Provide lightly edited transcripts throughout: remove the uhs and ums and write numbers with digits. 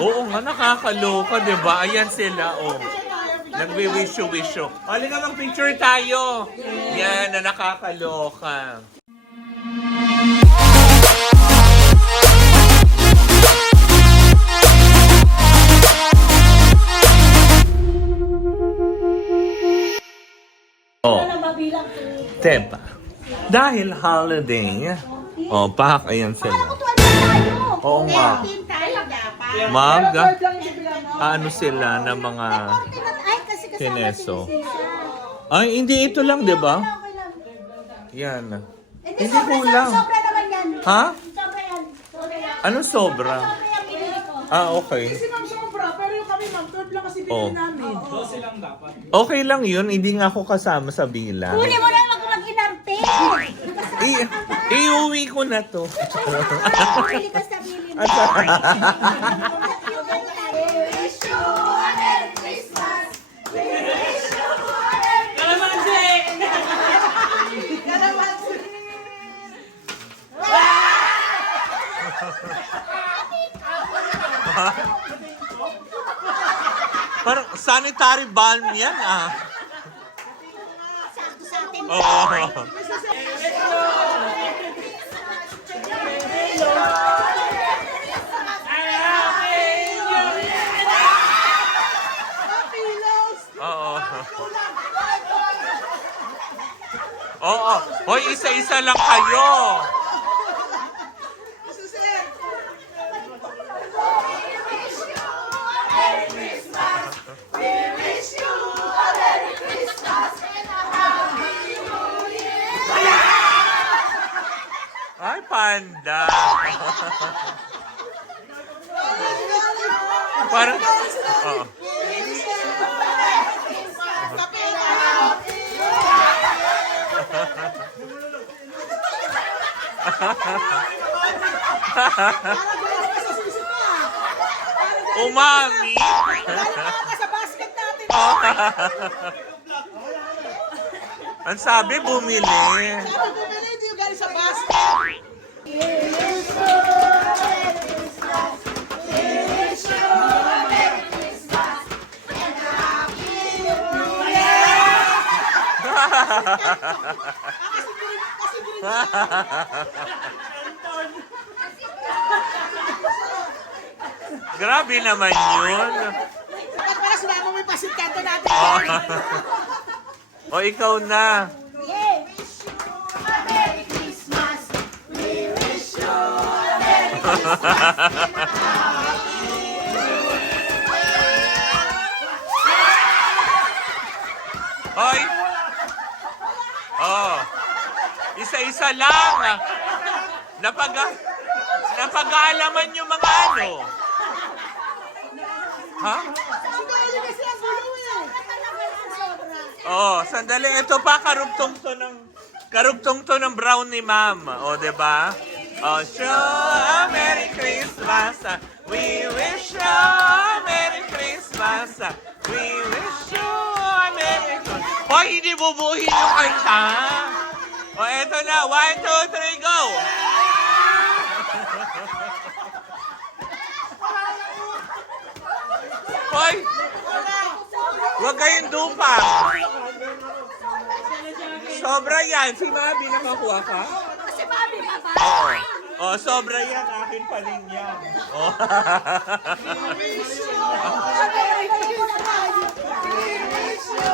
Oo nga, nakakaloka, di ba? Ayan sila, oh. Nagwi-wish-wish. Halika mag-picture tayo. Yan, na nakakaloka. Oh, diba? Dahil holiday, oh, pak, ayan sila. Oo nga. Mag, ano sila na mga Kineso. Ay, hindi ito lang, di ba? Yan. Hindi kulang. Sobra naman yan. Ha? Sobra yan. Anong sobra? Sobra yan binili ko. Ah, okay. Kasi ma'am sobra, pero yung kami ma'am, 12 lang kasi Oh. binili namin. Okay lang yun, hindi nga ako kasama sa bilang. Huli mo na mag-inarte. Iuwi ko na to. Huli ka sa bili mo. Wish you a Merry Christmas. We wish you a Merry Parang sanitary balm yan ah. Sakto sa atin. Oo. Oo. Oo. Hoy, isa-isa lang kayo. Ay, panda. Parang, oo. Umami. Sa basket natin. Ang sabi, bumili. Sabi bumili, hindi yung galing sa basket. Grabe naman yun. Dapat pala sinama mo yung basket kanto natin. O, ikaw na. Yeah. Wish you a Merry Christmas. We wish you a Merry Hoy! Oh. Isa-isa lang. Napag-aalaman yung mga ano. Ha? Sandali kasi ang gulo eh. Oh, sandali. Ito pa, karugtong to ng brown ni ma'am. O, diba? Oh, show a Merry Christmas. We wish you a Merry Christmas. We wish you a Merry Christmas. Hoy, hindi bubuhin yung kanta. O, eto na. 1, 2, 3, go! Hoy! Huwag kayong dupang. Sobra yan. Si Mabi nakakuha ka? Kasi mami ka ba? Oo. Oh, sobra yan. Akin pa rin yan. Oh.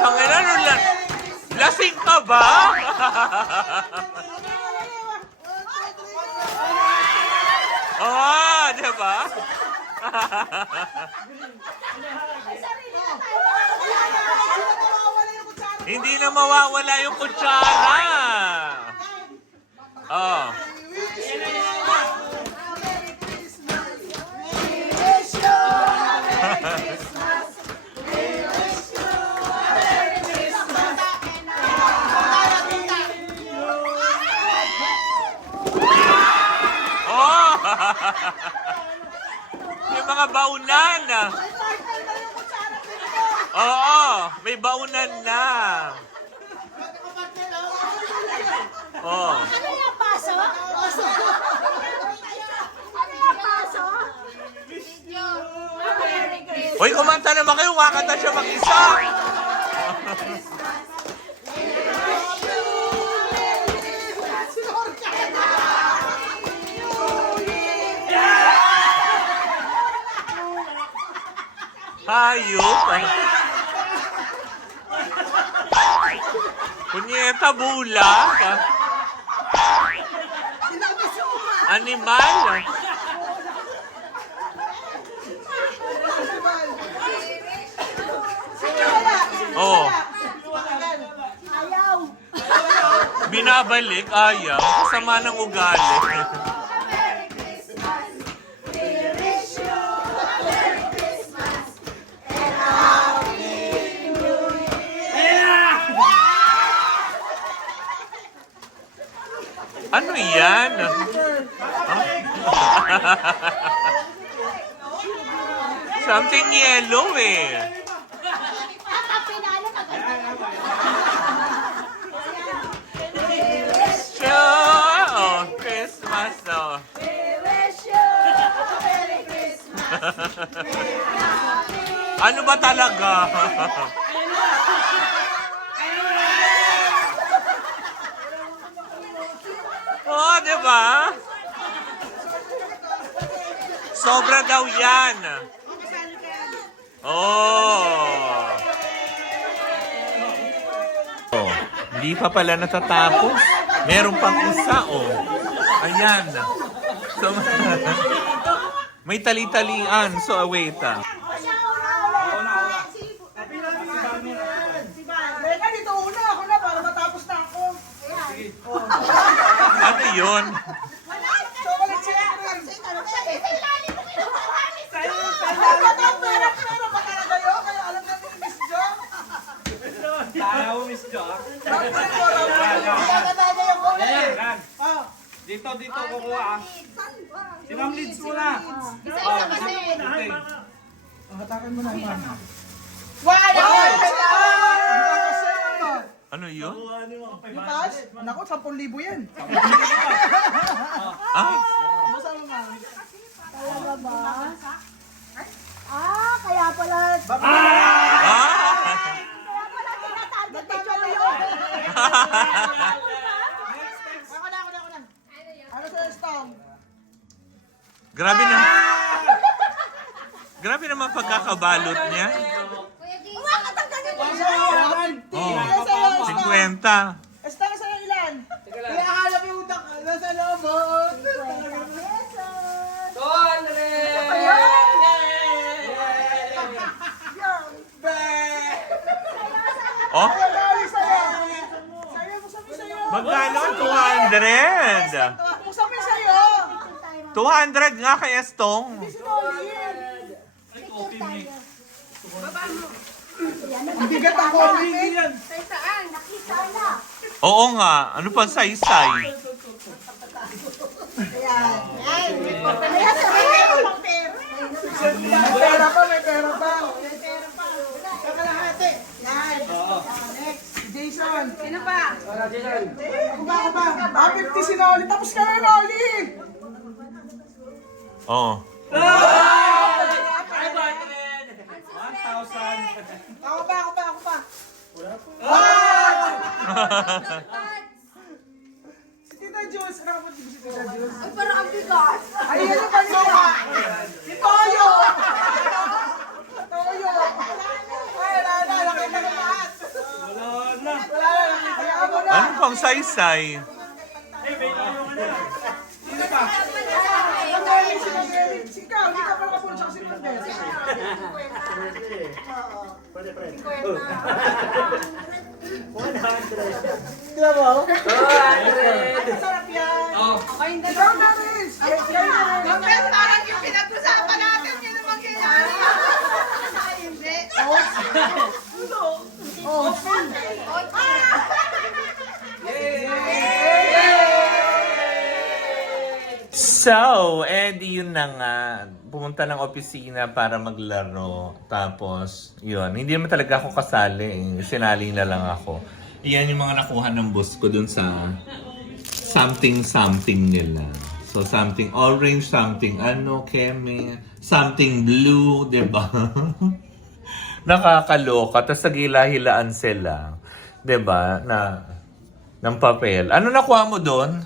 Panginoon, lasing ka ba? Oh, diba? Hindi na mawawala yung kutsara. Oh. Oh. Yung mga baunan. Oo, may baunan na. Oh. Ano yung paso? Ano yung paso? Uy, kumanta naman kayo. Wakanta siya mag-isa. Hayop. Punyeta, bulak. Animal. Oh. Ayaw. Binabalik, ayaw. Kasama ng ugali. Merry Christmas. We wish you a Merry Christmas and a Happy New Year. Ano yan? Something yellow eh. Pinalo ka Sure. Oh, Christmas. Oh. We wish you a Merry Christmas. Ano ba talaga? Oh, di ba? Sobra daw yan. Oh. Oh, hindi pa pala natatapos. Meron pang isa, oh. Ayan. So, may tali-talian. So, wait ah. Teka, dito una ako na para matapos na ako. Ano yun? Chocolate chicken. Pero makala kayo, kaya alam natin ni Miss Jo. Ayaw, Miss Jo. Yan. Oh, Dito, kukuha ah. Si Ma'am Lids muna. Isa-isa kasi. Okay. hatakin mo na, ma'am. Ano yun? Bukas? Naku, 10,000 yan. Ah? Basta mo, ma'am. Talaga ba? Kaya pala. Ah! Kaya pala tinatarget ni Choy yun. Ako na. Ano sa stone? Grabe na. Grabe naman pagkakabalot niya. Umakatanggalin mo siya. Oh, Ilan sa'yo, stone? 50. Stone, sa'yo ilan? Kaya hanap yung utak. Nasa loob, oh. Oh, Sa'yo, sa'yo. Sa'yo, musabi sa'yo. magkano? 200. Musabi sa'yo. 200 nga kay Estong. Si Nolin. Ang bigat ang coffee. Saan? Nakita na. Oo nga. Ano pa saysay? Kaya sabihin. May pera pa. Kakalahati. Yan. Next, Jason. Sino pa? Ako ba? 50 si Noli. Tapos ka na, Noli. Oh. 1,000. Ako pa. Si Tita Jules. Ano ka po si Tita Jules? Ay, parang ang bigat. Ay, ano ba niyo? Si Toyo. Ay, wala. Nakita ko lahat. Wala na. Nakita mo na. Ano pang saysay? Ikaw, hindi ka pala kapunod sa kasinod. Tignan mo. 200. Ang sarap yan. Ikaw na rin. Parang yung pinag-usapan natin, yun ang mangyayari. Hindi. So, yun na nga. Pumunta ng opisina para maglaro. Tapos, yun. Hindi naman talaga ako kasali. Sinali na lang ako. Yan yung mga nakuha ng boss ko dun sa something nila. So, something orange, something keme, something blue, di ba? Nakakaloka. Tapos naghilahilaan sila. Di ba? Ng papel. Ano nakuha mo doon?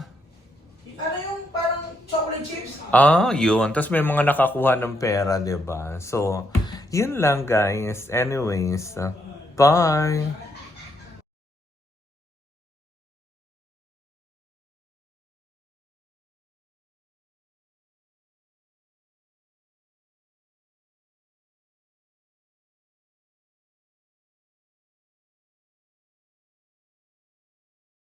Ano yung parang chocolate chips? Ah, yun. Tapos may mga nakakuha ng pera, di ba? So, yun lang guys. Anyways, bye!